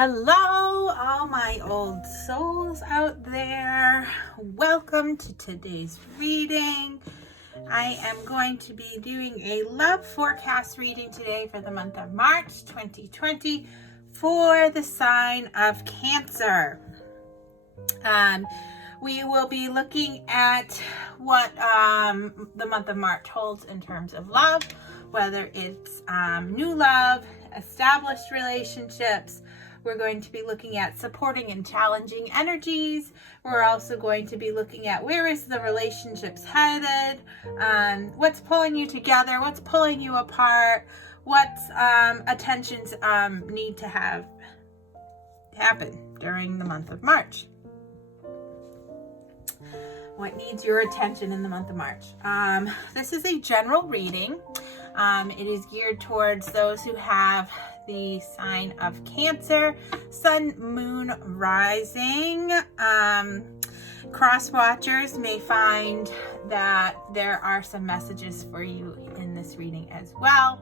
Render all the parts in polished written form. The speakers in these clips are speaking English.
Hello, all my old souls out there. Welcome to today's reading. I am going to be doing a love forecast reading today for the month of March 2020 for the sign of Cancer. We will be looking at what the month of March holds in terms of love, whether it's new love, established relationships. We're going to be looking at supporting and challenging energies. We're also going to be looking at where is the relationships headed, what's pulling you together, what's pulling you apart, what attentions need to happen during the month of March. What needs your attention in the month of March? This is a general reading. It is geared towards those who have the sign of Cancer, Sun, Moon, Rising. Cross watchers may find that there are some messages for you in this reading as well.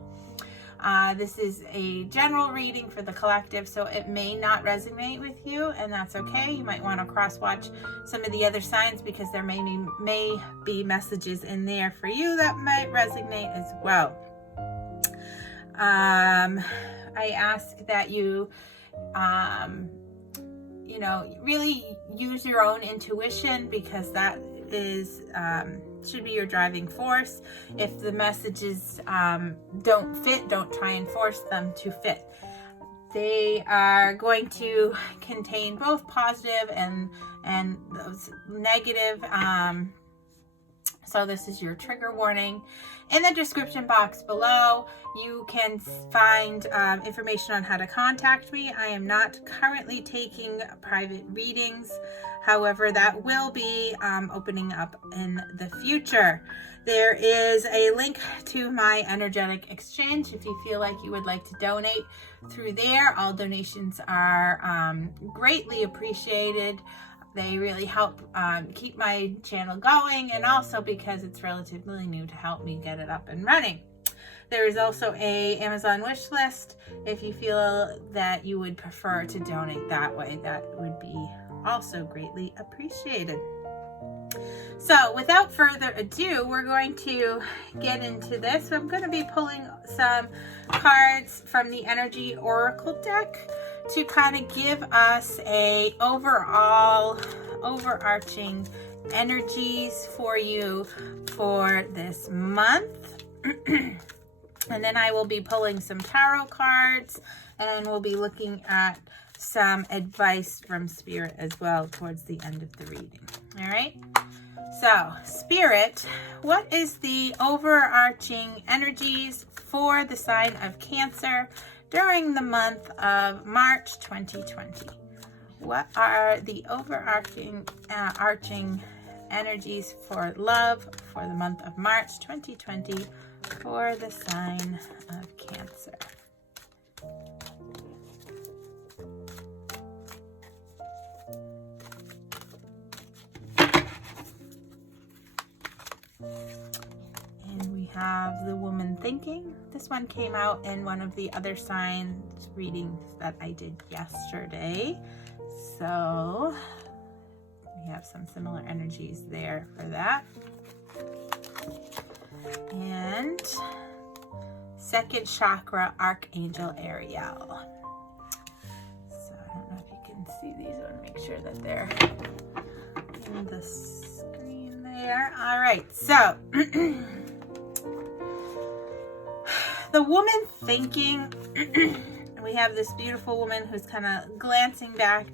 This is a general reading for the collective, so it may not resonate with you, and that's okay. You might want to cross-watch some of the other signs because there may be messages in there for you that might resonate as well. I ask that you, really use your own intuition because that is should be your driving force. If the messages don't fit, don't try and force them to fit. They are going to contain both positive and those negative. So this is your trigger warning. In the description box below, you can find information on how to contact me. I am not currently taking private readings. However, that will be opening up in the future. There is a link to my energetic exchange if you feel like you would like to donate through there. All donations are greatly appreciated. They really help keep my channel going, and also because it's relatively new to help me get it up and running. There is also a Amazon wish list if you feel that you would prefer to donate that way. That would be also greatly appreciated. So without further ado, we're going to get into this. I'm going to be pulling some cards from the Energy Oracle deck to kind of give us a overarching energies for you for this month. And then I will be pulling some tarot cards, and we'll be looking at some advice from Spirit as well towards the end of the reading. All right. So, Spirit, what is the overarching energies for the sign of Cancer during the month of March 2020? What are the overarching energies for love for the month of March 2020 for the sign of Cancer? And we have the woman thinking. This one came out in one of the other signs readings that I did yesterday. So we have some similar energies there for that. And second chakra, Archangel Ariel. So I don't know if you can see these. I want to make sure that they're in the screen there. All right, so the woman thinking. We have this beautiful woman who's kind of glancing back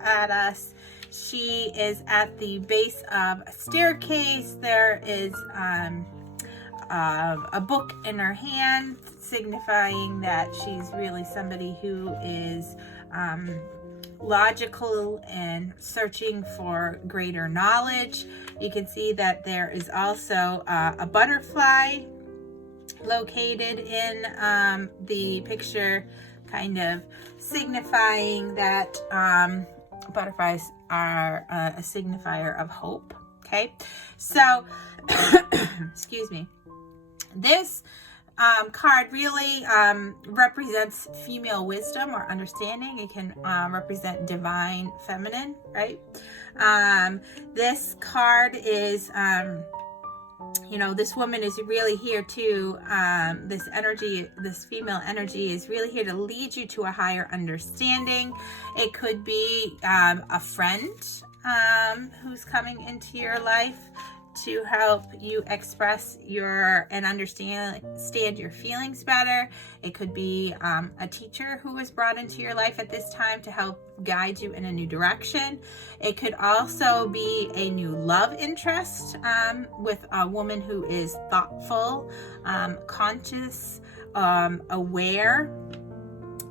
at us. She is at the base of a staircase. There is a book in her hand, signifying that she's really somebody who is logical and searching for greater knowledge. You can see that there is also a butterfly located in the picture, kind of signifying that butterflies are a signifier of hope. Okay, so excuse me. This card really represents female wisdom or understanding. It can represent divine feminine, right? This card is, this woman is really here to, this energy, this female energy is really here to lead you to a higher understanding. It could be a friend who's coming into your life to help you express and understand your feelings better. It could be a teacher who was brought into your life at this time to help guide you in a new direction. It could also be a new love interest with a woman who is thoughtful, conscious, aware.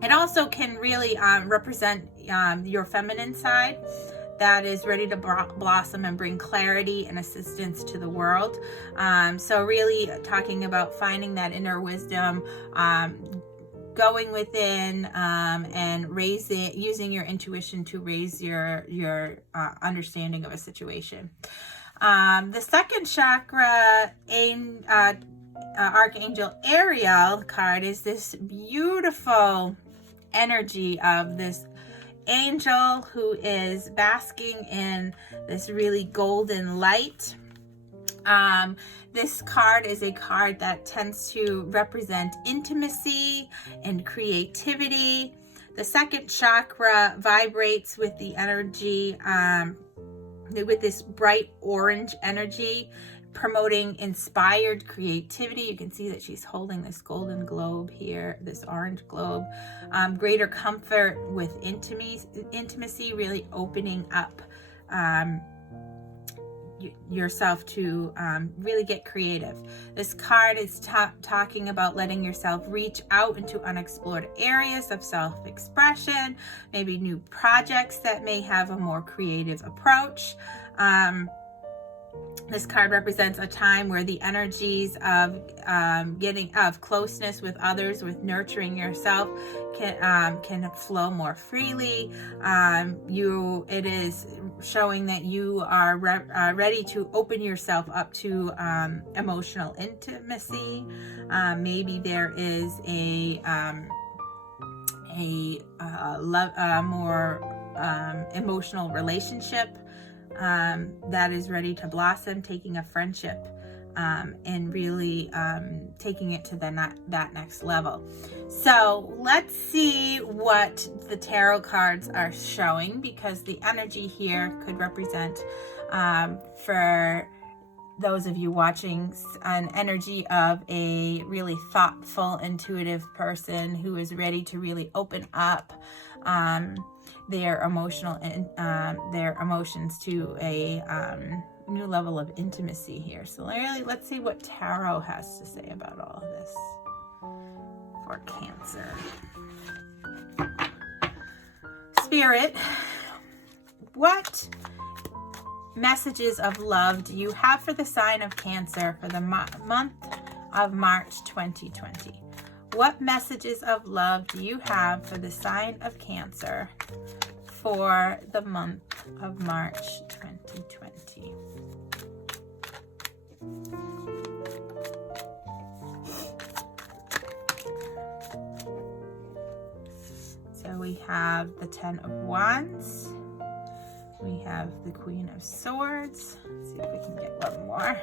It also can really represent your feminine side that is ready to blossom and bring clarity and assistance to the world. So really talking about finding that inner wisdom, going within and using your intuition to raise your understanding of a situation. The second chakra, Archangel Ariel card, is this beautiful energy of this angel who is basking in this really golden light. This card is a card that tends to represent intimacy and creativity. The second chakra vibrates with the energy, with this bright orange energy, promoting inspired creativity. You can see that she's holding this golden globe here, this orange globe. Greater comfort with intimacy, really opening up yourself to really get creative. This card is talking about letting yourself reach out into unexplored areas of self-expression, maybe new projects that may have a more creative approach. This card represents a time where the energies of closeness with others, with nurturing yourself, can flow more freely. It is showing that you are ready to open yourself up to emotional intimacy. Maybe there is a more emotional relationship that is ready to blossom, taking a friendship and really taking it to that next level. So let's see what the tarot cards are showing, because the energy here could represent, for those of you watching, an energy of a really thoughtful, intuitive person who is ready to really open up their emotions to a new level of intimacy here. So let's see what tarot has to say about all of this for Cancer. Spirit, what messages of love do you have for the sign of Cancer for the month of March 2020? What messages of love do you have for the sign of Cancer for the month of March 2020? So we have the Ten of Wands. We have the Queen of Swords. Let's see if we can get one more.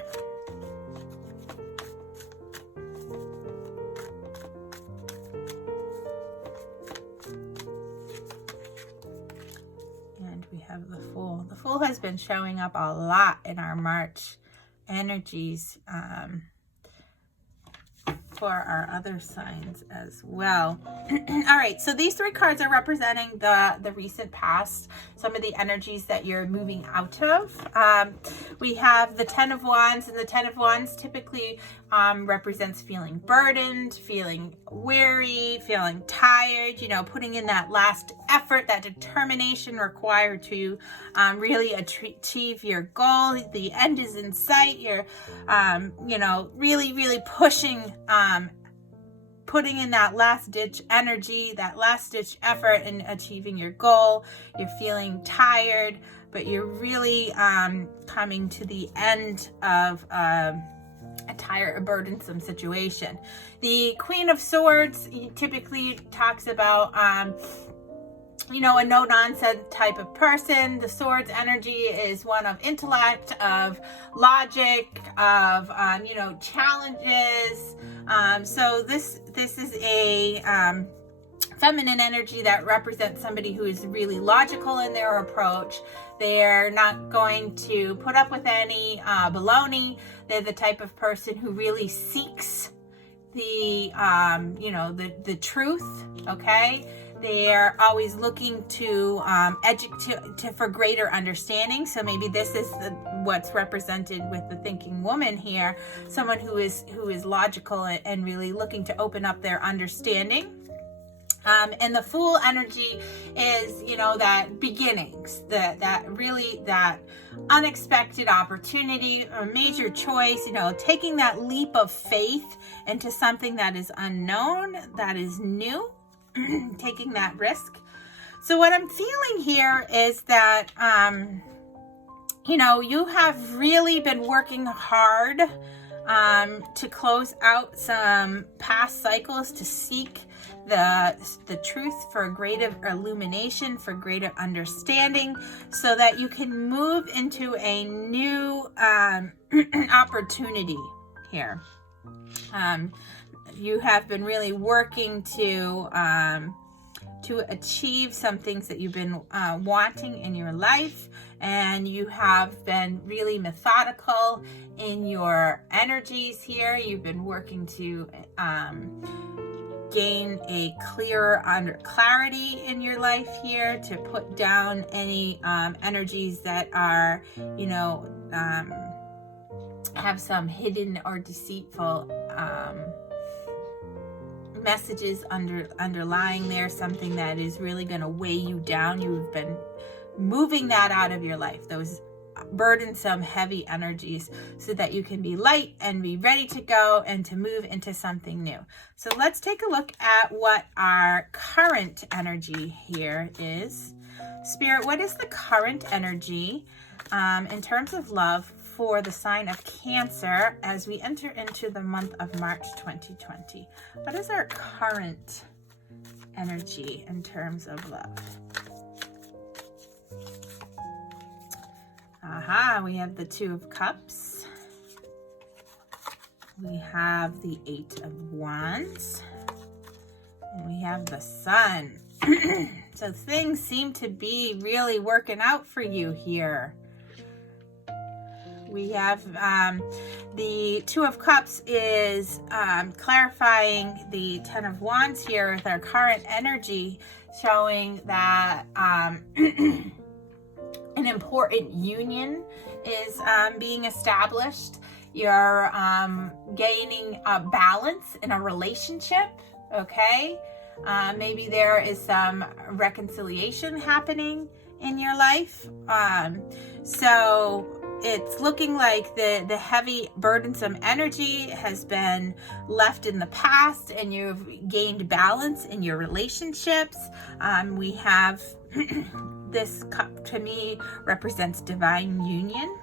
And we have the Fool. The Fool has been showing up a lot in our March energies for our other signs as well. All right, so these three cards are representing the recent past, some of the energies that you're moving out of. We have the Ten of Wands, and the Ten of Wands typically represents feeling burdened, feeling weary, feeling tired, putting in that last effort, that determination required to really achieve your goal. The end is in sight. You're, really, really pushing, putting in that last ditch energy, that last ditch effort in achieving your goal. You're feeling tired, but you're really coming to the end of a burdensome situation. The Queen of Swords typically talks about, a no-nonsense type of person. The Swords energy is one of intellect, of logic, of, challenges. So this is a feminine energy that represents somebody who is really logical in their approach. They're not going to put up with any baloney. They're the type of person who really seeks the truth. Okay. They're always looking to educate for greater understanding. So maybe this is what's represented with the thinking woman here, someone who is logical and really looking to open up their understanding. And the Fool energy is, that beginnings, that unexpected opportunity, a major choice, taking that leap of faith into something that is unknown, that is new, taking that risk. So what I'm feeling here is that, you have really been working hard to close out some past cycles, to seek the truth for greater illumination, for greater understanding, so that you can move into a new opportunity here. You have been really working to achieve some things that you've been wanting in your life, and you have been really methodical in your energies here. You've been working to gain a clearer clarity in your life here, to put down any energies that are, have some hidden or deceitful messages underlying there, something that is really going to weigh you down. You've been moving that out of your life, those burdensome, heavy energies, so that you can be light and be ready to go and to move into something new. So let's take a look at what our current energy here is. Spirit, what is the current energy in terms of love for the sign of Cancer as we enter into the month of March 2020? What is our current energy in terms of love? We have the Two of Cups. We have the Eight of Wands. And we have the Sun. So things seem to be really working out for you here. We have the Two of Cups is clarifying the Ten of Wands here with our current energy, showing that an important union is being established. You're gaining a balance in a relationship, okay? Maybe there is some reconciliation happening in your life. So it's looking like the heavy, burdensome energy has been left in the past, and you've gained balance in your relationships. We have this cup, to me, represents divine union.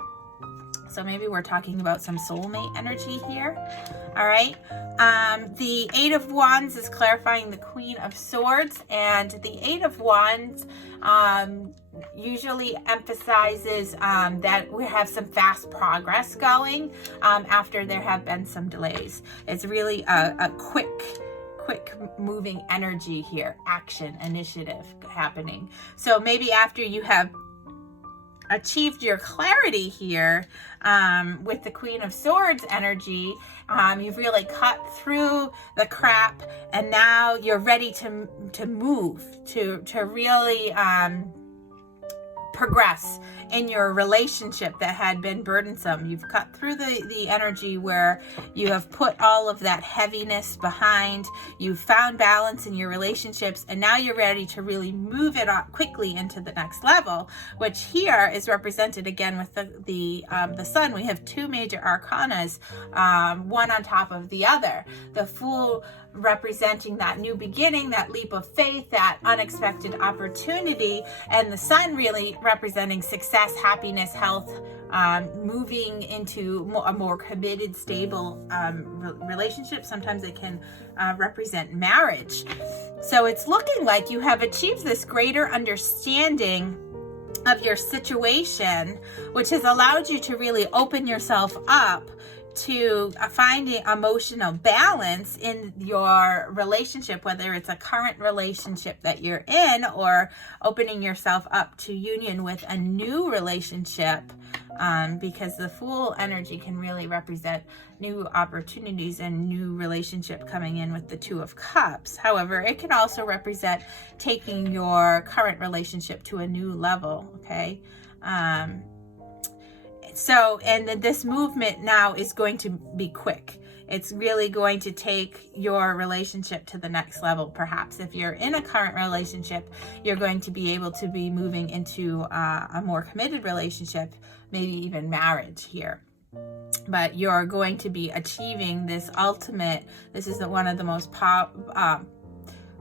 So maybe we're talking about some soulmate energy here. All right. The Eight of Wands is clarifying the Queen of Swords, and the Eight of Wands usually emphasizes that we have some fast progress going after there have been some delays. It's really a quick moving energy here, action, initiative happening. So maybe after you have achieved your clarity here with the Queen of Swords energy, you've really cut through the crap, and now you're ready to move, to really progress in your relationship that had been burdensome. You've cut through the energy where you have put all of that heaviness behind. You've found balance in your relationships, and now you're ready to really move it on quickly into the next level, which here is represented again with the Sun. We have two major arcanas, one on top of the other. The Fool representing that new beginning, that leap of faith, that unexpected opportunity, and the sun really representing success, happiness, health, moving into a more committed, stable relationship. Sometimes it can represent marriage. So it's looking like you have achieved this greater understanding of your situation, which has allowed you to really open yourself up to finding emotional balance in your relationship, whether it's a current relationship that you're in or opening yourself up to union with a new relationship, because the Fool energy can really represent new opportunities and new relationship coming in with the Two of Cups. However, it can also represent taking your current relationship to a new level, okay? So, and then this movement now is going to be quick. It's really going to take your relationship to the next level. Perhaps if you're in a current relationship, you're going to be able to be moving into a more committed relationship, maybe even marriage here. But you're going to be achieving this ultimate, this is one of the most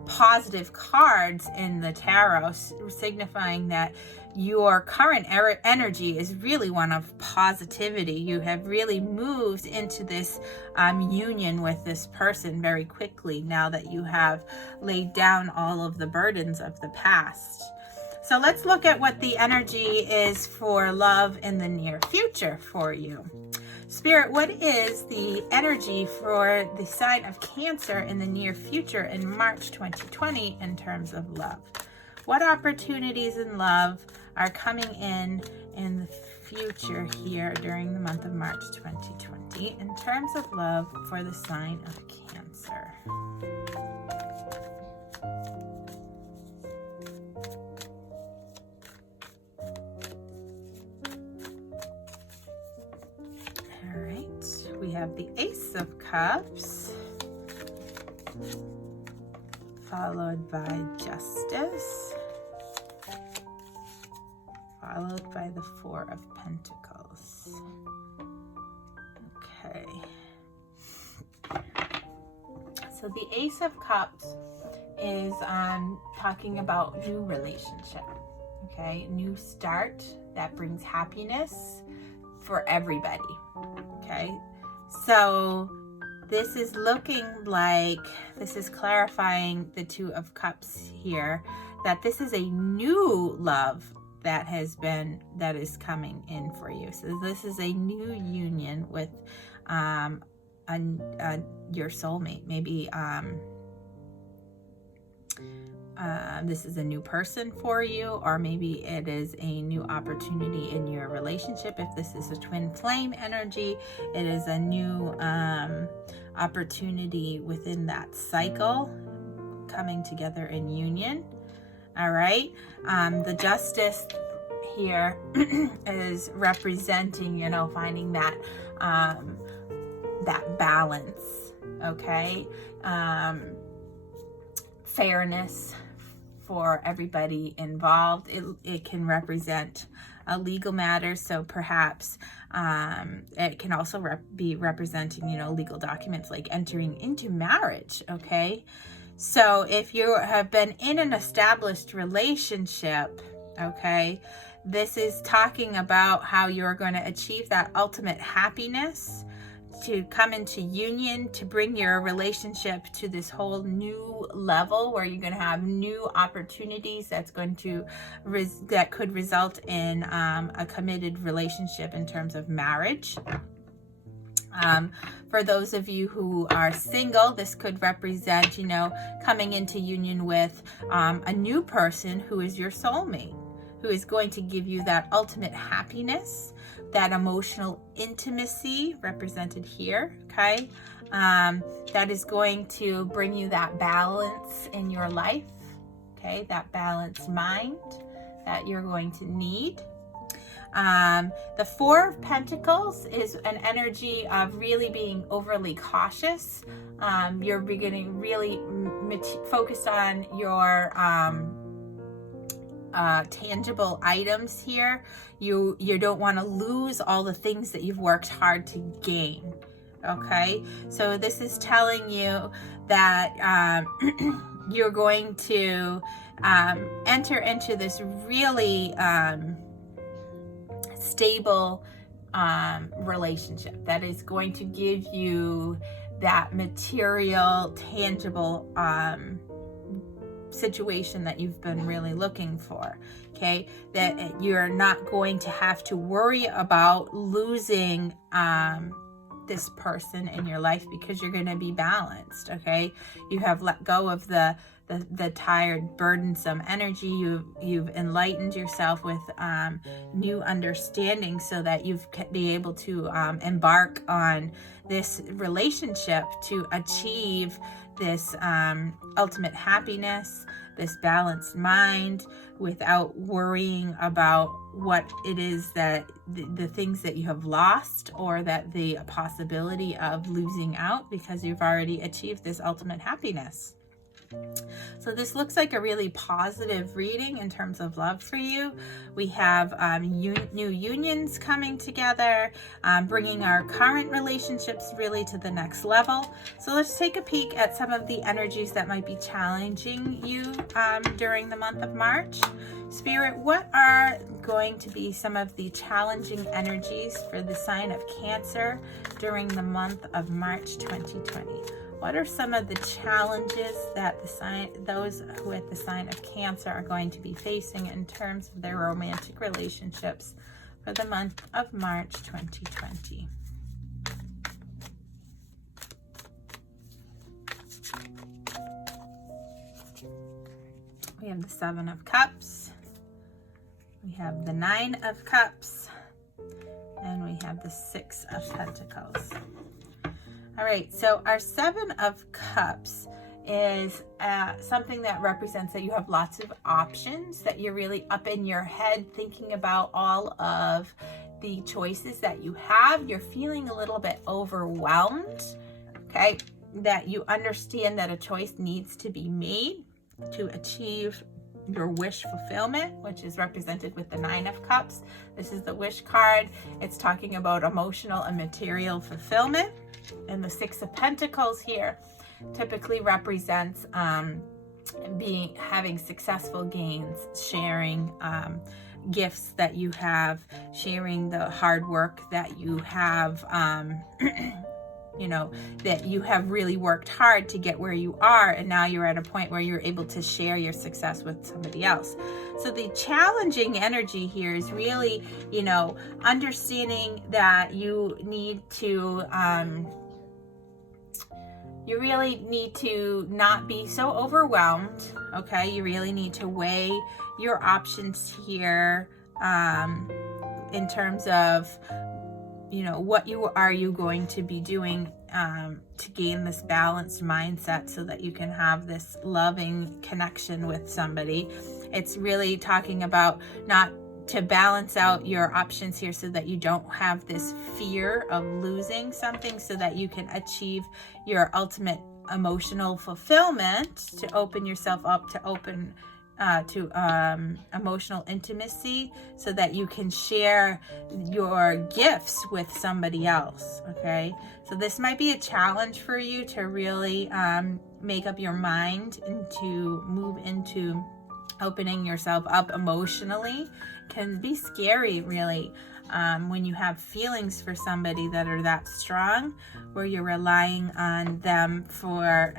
positive cards in the tarot, signifying that your current energy is really one of positivity. You have really moved into this union with this person very quickly now that you have laid down all of the burdens of the past. So let's look at what the energy is for love in the near future for you. Spirit, what is the energy for the sign of Cancer in the near future in March 2020 in terms of love? What opportunities in love are coming in the future here during the month of March 2020 in terms of love for the sign of Cancer? All right, we have the Ace of Cups, followed by Justice, followed by the Four of Pentacles. Okay. So the Ace of Cups is talking about new relationship. Okay, new start that brings happiness for everybody. Okay, so this is looking like, this is clarifying the Two of Cups here, that this is a new love that is coming in for you. So this is a new union with your soulmate. Maybe this is a new person for you, or maybe it is a new opportunity in your relationship. If this is a twin flame energy, it is a new opportunity within that cycle coming together in union. All right. The Justice here is representing, finding that that balance. Okay. Fairness for everybody involved. It can represent a legal matter, so perhaps it can also be representing, legal documents like entering into marriage. Okay. So if you have been in an established relationship, okay, this is talking about how you're going to achieve that ultimate happiness, to come into union, to bring your relationship to this whole new level where you're going to have new opportunities that could result in a committed relationship in terms of marriage. For those of you who are single, this could represent, coming into union with a new person who is your soulmate, who is going to give you that ultimate happiness, that emotional intimacy represented here, okay? That is going to bring you that balance in your life, okay? That balanced mind that you're going to need. The Four of Pentacles is an energy of really being overly cautious. You're beginning really focused on your tangible items here. You don't want to lose all the things that you've worked hard to gain. Okay, so this is telling you that you're going to enter into this really stable relationship that is going to give you that material, tangible situation that you've been really looking for. Okay, that you're not going to have to worry about losing this person in your life, because you're going to be balanced. Okay, you have let go of the tired, burdensome energy. You've enlightened yourself with new understanding, so that you've be able to embark on this relationship to achieve this ultimate happiness, this balanced mind, without worrying about what it is that the things that you have lost, or that the possibility of losing out, because you've already achieved this ultimate happiness. So this looks like a really positive reading in terms of love for you. We have new unions coming together, bringing our current relationships really to the next level. So let's take a peek at some of the energies that might be challenging you during the month of March. Spirit, what are going to be some of the challenging energies for the sign of Cancer during the month of March 2020? What are some of the challenges that those with the sign of Cancer are going to be facing in terms of their romantic relationships for the month of March 2020? We have the Seven of Cups, we have the Nine of Cups, and we have the Six of Pentacles. All right, so our Seven of Cups is something that represents that you have lots of options, that you're really up in your head thinking about all of the choices that you have. You're feeling a little bit overwhelmed, okay? That you understand that a choice needs to be made to achieve your wish fulfillment, which is represented with the Nine of Cups. This is the wish card. It's talking about emotional and material fulfillment. And the Six of Pentacles here typically represents having successful gains, sharing gifts that you have, sharing the hard work that you have, that you have really worked hard to get where you are, and now you're at a point where you're able to share your success with somebody else. So the challenging energy here is really, understanding that you really need to not be so overwhelmed, okay? You really need to weigh your options here in terms of, what are you going to be doing to gain this balanced mindset so that you can have this loving connection with somebody. It's really talking about not to balance out your options here so that you don't have this fear of losing something, so that you can achieve your ultimate emotional fulfillment, to open yourself up to emotional intimacy, so that you can share your gifts with somebody else. Okay, so this might be a challenge for you to really make up your mind and to move into opening yourself up emotionally. Can be scary, really, when you have feelings for somebody that are that strong, where you're relying on them for,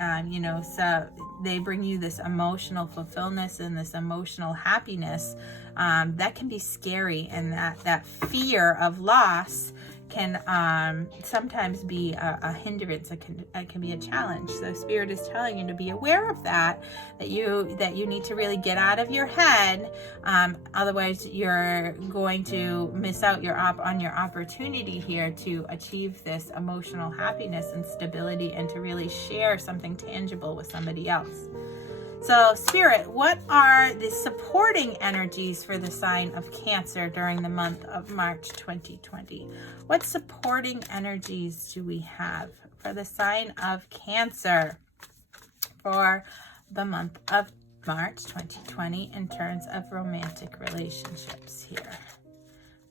so they bring you this emotional fulfillment and this emotional happiness. That can be scary, and that fear of loss can sometimes be a hindrance. It can be a challenge. So Spirit is telling you to be aware of that you need to really get out of your head. Otherwise, you're going to miss out on your opportunity here to achieve this emotional happiness and stability, and to really share something tangible with somebody else. So Spirit, what are the supporting energies for the sign of Cancer during the month of March 2020? What supporting energies do we have for the sign of Cancer for the month of March 2020 in terms of romantic relationships here?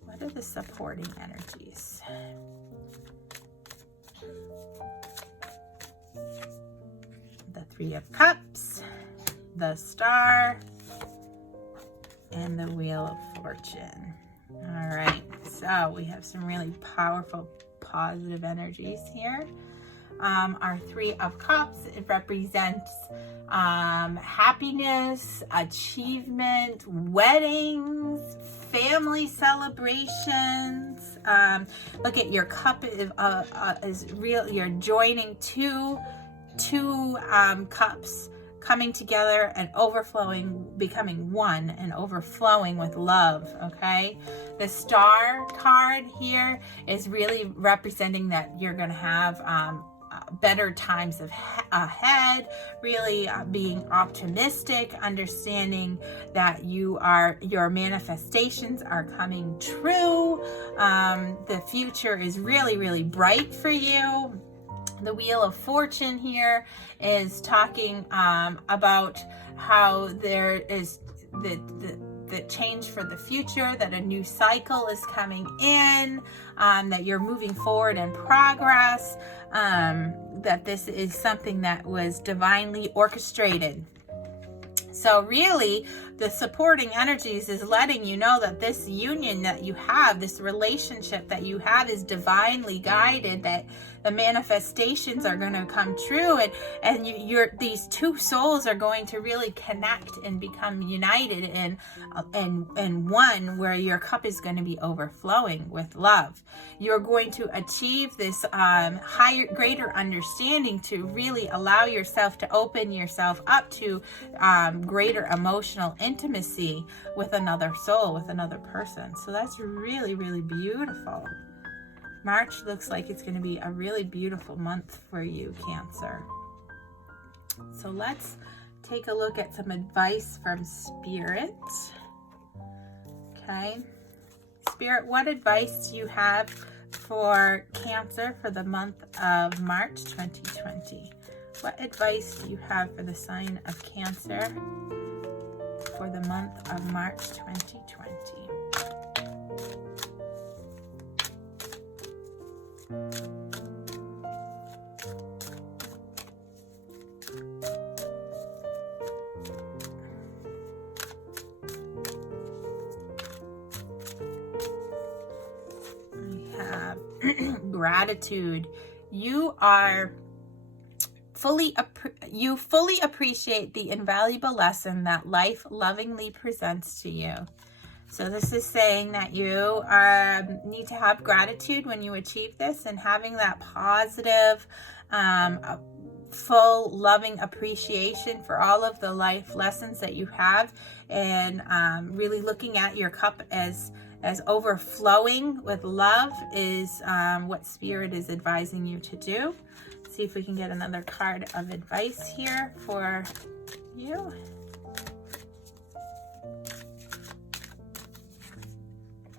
What are the supporting energies? Three of Cups, the Star, and the Wheel of Fortune. All right, so we have some really powerful, positive energies here. Our Three of Cups, it represents happiness, achievement, weddings, family celebrations. Look at your cup is real. You're joining two cups coming together and overflowing, becoming one and overflowing with love. Okay, the Star card here is really representing that you're going to have better times ahead, really being optimistic, understanding that your manifestations are coming true. The future is really, really bright for you. The Wheel of Fortune here is talking about how there is the change for the future, that a new cycle is coming in, that you're moving forward in progress, that this is something that was divinely orchestrated. So really, the supporting energies is letting you know that this union that you have, this relationship that you have, is divinely guided, that the manifestations are going to come true, and these two souls are going to really connect and become united in one, where your cup is going to be overflowing with love. You're going to achieve this greater understanding to really allow yourself to open yourself up to greater emotional intimacy with another soul, with another person. So that's really, really beautiful. March looks like it's going to be a really beautiful month for you, Cancer. So let's take a look at some advice from Spirit. Okay. Spirit, what advice do you have for Cancer for the month of March 2020? What advice do you have for the sign of Cancer for the month of March 2020? We have gratitude. You fully appreciate the invaluable lesson that life lovingly presents to you. So this is saying that you need to have gratitude when you achieve this, and having that positive, full, loving appreciation for all of the life lessons that you have, and really looking at your cup as overflowing with love is what Spirit is advising you to do. See if we can get another card of advice here for you.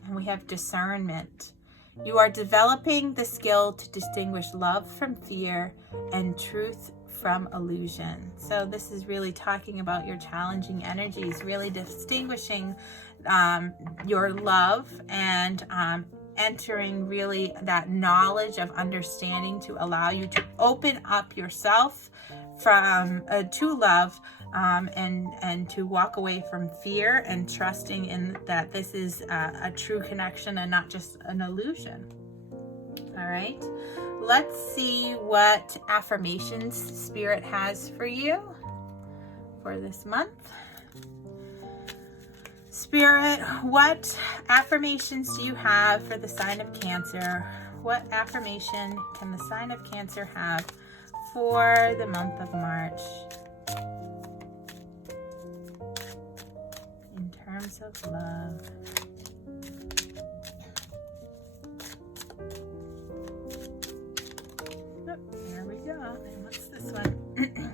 And we have discernment. You are developing the skill to distinguish love from fear and truth from illusion. So this is really talking about your challenging energies, really distinguishing your love and entering really that knowledge of understanding to allow you to open up yourself from to love, and to walk away from fear, and trusting in that this is a true connection and not just an illusion. All right, let's see what affirmations Spirit has for you for this month. Spirit, what affirmations do you have for the sign of Cancer? What affirmation can the sign of Cancer have for the month of March in terms of love? Oh, there we go. And what's this one?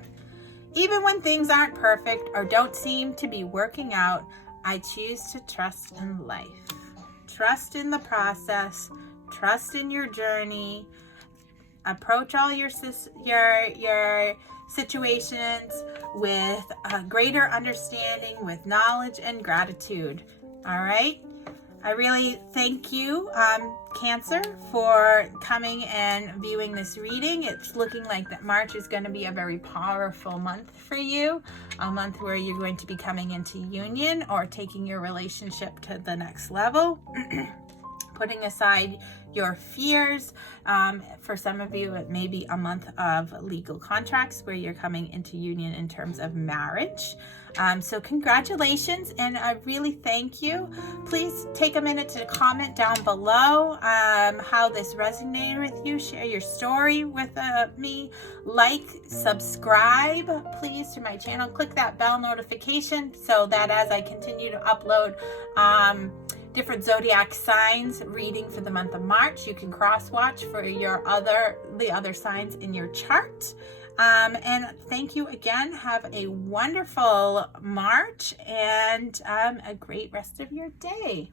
Even when things aren't perfect or don't seem to be working out, I choose to trust in life. Trust in the process. Trust in your journey. Approach all your situations with a greater understanding, with knowledge and gratitude. All right? I really thank you, Cancer, for coming and viewing this reading. It's looking like that March is going to be a very powerful month for you, a month where you're going to be coming into union or taking your relationship to the next level. Putting aside your fears. For some of you, it may be a month of legal contracts where you're coming into union in terms of marriage. So congratulations, and I really thank you. Please take a minute to comment down below how this resonated with you. Share your story with me. Like, subscribe, please, to my channel. Click that bell notification so that as I continue to upload different zodiac signs reading for the month of March, you can cross watch for the other signs in your chart. And thank you again. Have a wonderful March and a great rest of your day.